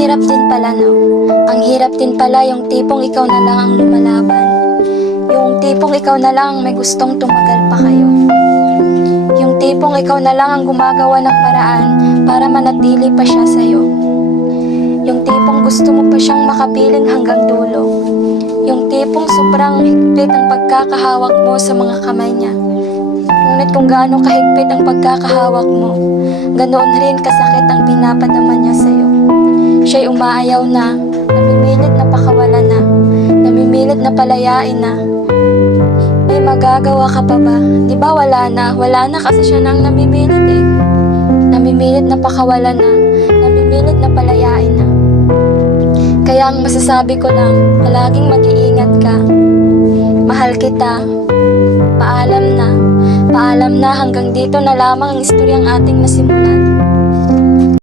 hirap din pala, no? Ang hirap din pala yung tipong ikaw na lang ang lumalaban. Yung tipong ikaw na lang ang may gustong tumagal pa kayo. Yung tipong ikaw na lang ang gumagawa ng paraan para manatili pa siya sa'yo. Yung tipong gusto mo pa siyang makapiling hanggang dulo. Yung tipong sobrang higpit ang pagkakahawak mo sa mga kamay niya. Ngunit kung gaano kahigpit ang pagkakahawak mo, ganoon rin kasakit ang pinapadama niya sa'yo. Siya'y umaayaw na, namimilit na pakawalan na, namimilit na palayain na. May magagawa ka pa ba? Di ba wala na kasi siya nang namimilit eh. Namimilit na pakawalan na, namimilit na palayain na. Kaya ang masasabi ko lang, palaging mag-iingat ka. Mahal kita. Paalam na hanggang dito na lamang ang istoryang ating nasimulan.